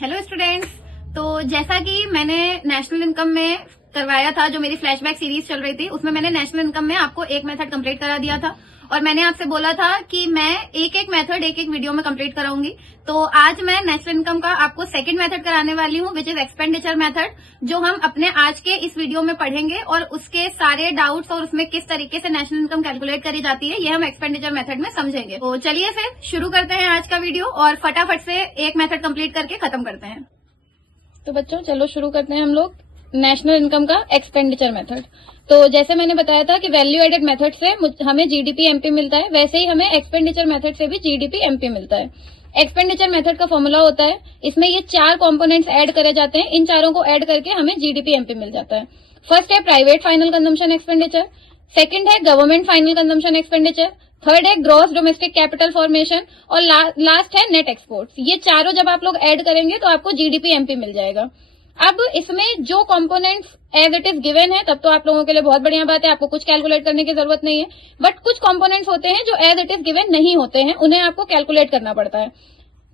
Hello students. तो जैसा कि मैंने नेशनल इनकम में करवाया था, जो मेरी फ्लैशबैक सीरीज चल रही थी, उसमें मैंने नेशनल इनकम में आपको एक मेथड कंप्लीट करा दिया था और मैंने आपसे बोला था कि मैं एक एक मेथड एक एक वीडियो में कंप्लीट कराऊंगी। तो आज मैं नेशनल इनकम का आपको सेकंड मेथड कराने वाली हूँ, विच इज एक्सपेंडिचर मेथड, जो हम अपने आज के इस वीडियो में पढ़ेंगे और उसके सारे डाउट्स और उसमें किस तरीके से नेशनल इनकम कैलकुलेट करी जाती है, ये हम एक्सपेंडिचर मेथड में समझेंगे। तो चलिए फिर शुरू करते हैं आज का वीडियो और फटाफट से एक मेथड कंप्लीट करके खत्म करते हैं। तो बच्चों चलो शुरू करते हैं हम लोग नेशनल इनकम का एक्सपेंडिचर मेथड। तो जैसे मैंने बताया था कि वैल्यू एडेड मेथड से हमें जीडीपी एमपी मिलता है, वैसे ही हमें एक्सपेंडिचर मेथड से भी जीडीपी एमपी मिलता है। एक्सपेंडिचर मेथड का फॉर्मूला होता है, इसमें ये 4 कंपोनेंट्स ऐड करे जाते हैं, इन चारों को ऐड करके हमें जीडीपी एमपी मिल जाता है। फर्स्ट है private final consumption expenditure, second है government final consumption expenditure, third है ग्रॉस डोमेस्टिक कैपिटल फॉर्मेशन और लास्ट है नेट एक्सपोर्ट्स। ये चारों जब आप लोग ऐड करेंगे तो आपको जीडीपी एमपी मिल जाएगा। अब इसमें जो components as it is given है, तब तो आप लोगों के लिए बहुत बढ़िया बात है, आपको कुछ कैलकुलेट करने की जरूरत नहीं है। बट कुछ कंपोनेंट्स होते हैं जो एज इट इज गिवन नहीं होते हैं, उन्हें आपको कैलकुलेट करना पड़ता है।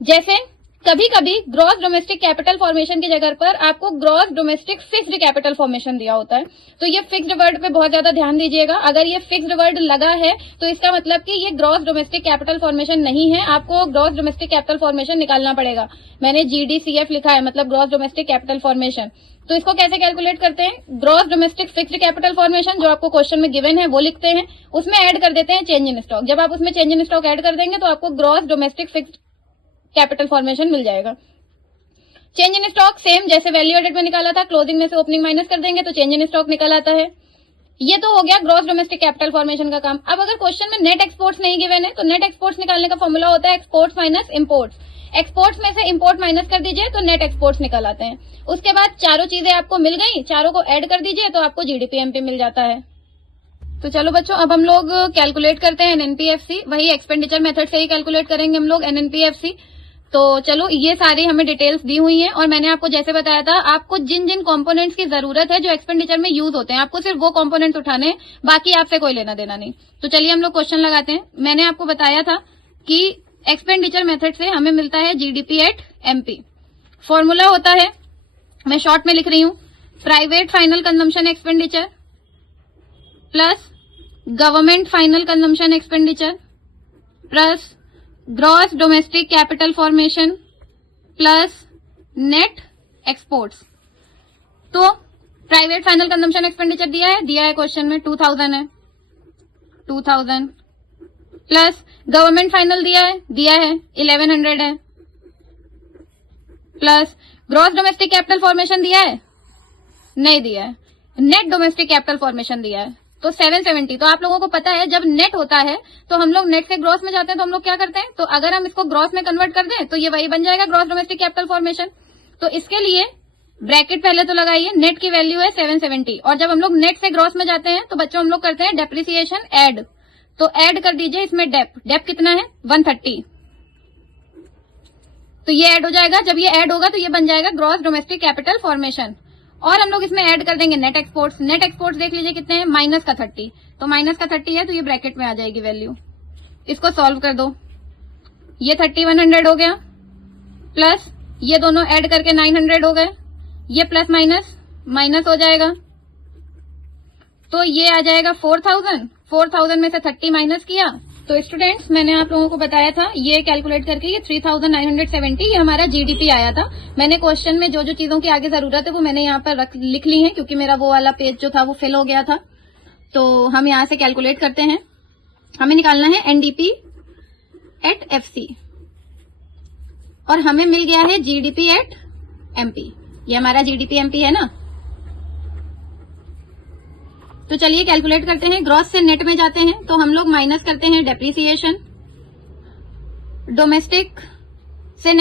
जैसे कभी कभी ग्रॉस डोमेस्टिक कैपिटल फॉर्मेशन की जगह पर आपको gross domestic fixed capital formation दिया होता है। तो ये फिक्स्ड वर्ड पे बहुत ज्यादा ध्यान दीजिएगा। अगर ये फिक्स्ड वर्ड लगा है तो इसका मतलब कि ये ग्रॉस डोमेस्टिक कैपिटल फॉर्मेशन नहीं है, आपको ग्रॉस डोमेस्टिक कैपिटल फॉर्मेशन निकालना पड़ेगा। मैंने जीडीसीएफ लिखा है, मतलब ग्रॉस डोमेस्टिक कैपिटल फॉर्मेशन। तो इसको कैसे कैलकुलेट करते हैं? Gross domestic fixed capital formation जो आपको क्वेश्चन में गिवन है वो लिखते हैं, उसमें ऐड कर देते हैं चेंज इन स्टॉक। जब आप उसमें चेंज इन स्टॉक ऐड कर देंगे तो आपको gross domestic fixed capital formation मिल जाएगा। चेंज इन स्टॉक सेम जैसे वैल्यू एडेड में निकाला था, क्लोजिंग में से ओपनिंग माइनस कर देंगे तो चेंज इन स्टॉक निकल आता है। ये तो हो गया ग्रॉस डोमेस्टिक कैपिटल फॉर्मेशन का काम। अब अगर क्वेश्चन में नेट एक्सपोर्ट्स नहीं गिवन है तो नेट एक्सपोर्ट्स निकालने का फॉर्मूला होता है एक्सपोर्ट्स माइनस इम्पोर्ट्स। एक्सपोर्ट्स में से इम्पोर्ट माइनस कर दीजिए तो नेट एक्सपोर्ट्स निकल आते हैं। उसके बाद चारों चीजें आपको मिल गई, चारों को ऐड कर दीजिए तो आपको जीडीपी एमपी मिल जाता है। तो चलो बच्चों, अब हम लोग कैलकुलेट करते हैं एनएनपीएफसी। वही एक्सपेंडिचर मेथड से ही कैलकुलेट करेंगे हम लोग एनएनपीएफसी। तो चलो, ये सारी हमें डिटेल्स दी हुई हैं और मैंने आपको जैसे बताया था, आपको जिन जिन कंपोनेंट्स की जरूरत है जो एक्सपेंडिचर में यूज होते हैं, आपको सिर्फ वो कंपोनेंट्स उठाने हैं, बाकी आपसे कोई लेना देना नहीं। तो चलिए हम लोग क्वेश्चन लगाते हैं। मैंने आपको बताया था कि एक्सपेंडिचर मेथड से हमें मिलता है जीडीपी एट एमपी। फॉर्मूला होता है, मैं शॉर्ट में लिख रही हूं, private final consumption expenditure plus government final consumption expenditure plus gross domestic capital formation plus net exports. तो प्राइवेट फाइनल कंजम्पशन एक्सपेंडिचर दिया है क्वेश्चन में 2000 है, 2000 प्लस गवर्नमेंट फाइनल दिया है 1100 है plus gross domestic capital formation दिया है, नहीं दिया है, नेट डोमेस्टिक कैपिटल फॉर्मेशन दिया है तो 770। तो आप लोगों को पता है जब नेट होता है तो हम लोग नेट से ग्रॉस में जाते हैं तो हम लोग क्या करते हैं, तो अगर हम इसको ग्रॉस में कन्वर्ट कर दें तो ये वही बन जाएगा ग्रॉस डोमेस्टिक कैपिटल फॉर्मेशन। तो इसके लिए ब्रैकेट पहले तो लगाइए, नेट की वैल्यू है 770 और जब हम लोग नेट से ग्रॉस में जाते हैं तो बच्चों हम लोग करते हैं डेप्रिसिएशन ऐड। तो ऐड कर दीजिए इसमें डेप कितना है 130, तो ये ऐड हो जाएगा। जब ये ऐड होगा तो ये बन जाएगा ग्रॉस डोमेस्टिक कैपिटल फॉर्मेशन। और हम लोग इसमें ऐड कर देंगे नेट एक्सपोर्ट्स। नेट एक्सपोर्ट्स देख लीजिए कितने हैं, माइनस का 30, तो माइनस का 30 है तो ये ब्रैकेट में आ जाएगी वैल्यू। इसको सॉल्व कर दो, ये 3100 हो गया प्लस ये दोनों ऐड करके 900 हो गए, ये प्लस माइनस माइनस हो जाएगा तो ये आ जाएगा 4000 में से 30 माइनस किया। तो स्टूडेंट्स, मैंने आप लोगों को बताया था ये कैलकुलेट करके ये 3970 ये हमारा जीडीपी आया था। मैंने क्वेश्चन में जो जो चीजों की आगे जरूरत है वो मैंने यहाँ पर लिख ली है, क्योंकि मेरा वो वाला पेज जो था वो फिल हो गया था। तो हम यहाँ से कैलकुलेट करते हैं, हमें निकालना है एनडीपी एट एफसी और हमें मिल गया है जीडीपी एट एमपी। ये हमारा जीडीपी एमपी है ना। तो चलिए कैलकुलेट करते हैं। ग्रॉस से नेट में जाते हैं तो हम लोग माइनस करते हैं डेप्रिसिएशन, डोमेस्टिक से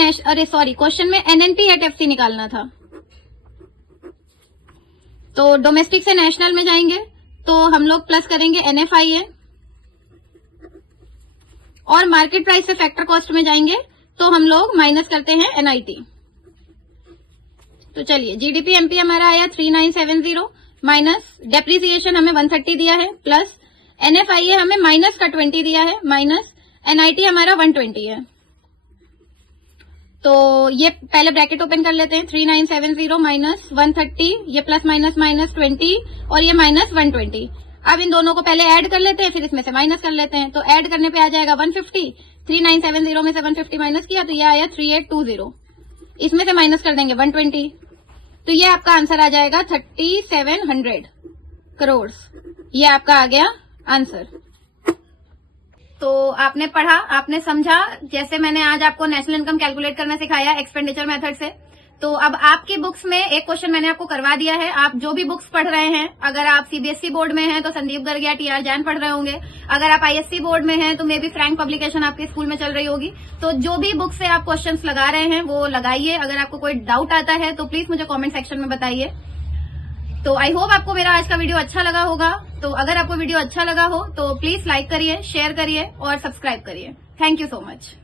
क्वेश्चन में एनएनपी एट एफसी निकालना था, तो डोमेस्टिक से नेशनल में जाएंगे तो हम लोग प्लस करेंगे एनएफआईए और मार्केट प्राइस से फैक्टर कॉस्ट में जाएंगे तो हम लोग माइनस करते हैं एनआईटी। तो चलिए जीडीपी एमपी हमारा आया 3970 माइनस डेप्रिसिएशन हमें 130 दिया है प्लस एनएफआईए हमें माइनस का 20 दिया है माइनस एनआईटी हमारा 120 है। तो ये पहले ब्रैकेट ओपन कर लेते हैं, 3970 माइनस 130, ये प्लस माइनस माइनस 20 और ये माइनस 120। अब इन दोनों को पहले ऐड कर लेते हैं, फिर इसमें से माइनस कर लेते हैं। तो ऐड करने पे आ जाएगा 150, 3970 में से 150 माइनस किया तो ये आया 3820। इसमें से माइनस कर देंगे 120, तो ये आपका आंसर आ जाएगा 3700 करोड़। ये आपका आ गया आंसर। तो आपने पढ़ा, आपने समझा, जैसे मैंने आज आपको नेशनल इनकम कैलकुलेट करना सिखाया एक्सपेंडिचर मेथड से। तो अब आपकी बुक्स में एक क्वेश्चन मैंने आपको करवा दिया है। आप जो भी बुक्स पढ़ रहे हैं, अगर आप सीबीएसई बोर्ड में हैं तो संदीप गर्ग या टीआर जैन पढ़ रहे होंगे, अगर आप आईएससी बोर्ड में हैं तो मे बी फ्रैंक पब्लिकेशन आपके स्कूल में चल रही होगी। तो जो भी बुक से आप क्वेश्चंस लगा रहे हैं वो लगाइए। अगर आपको कोई डाउट आता है तो प्लीज मुझे कॉमेंट सेक्शन में बताइए। तो आई होप आपको मेरा आज का वीडियो अच्छा लगा होगा। तो अगर आपको वीडियो अच्छा लगा हो तो प्लीज लाइक करिए, शेयर करिए और सब्सक्राइब करिए। Thank you so much.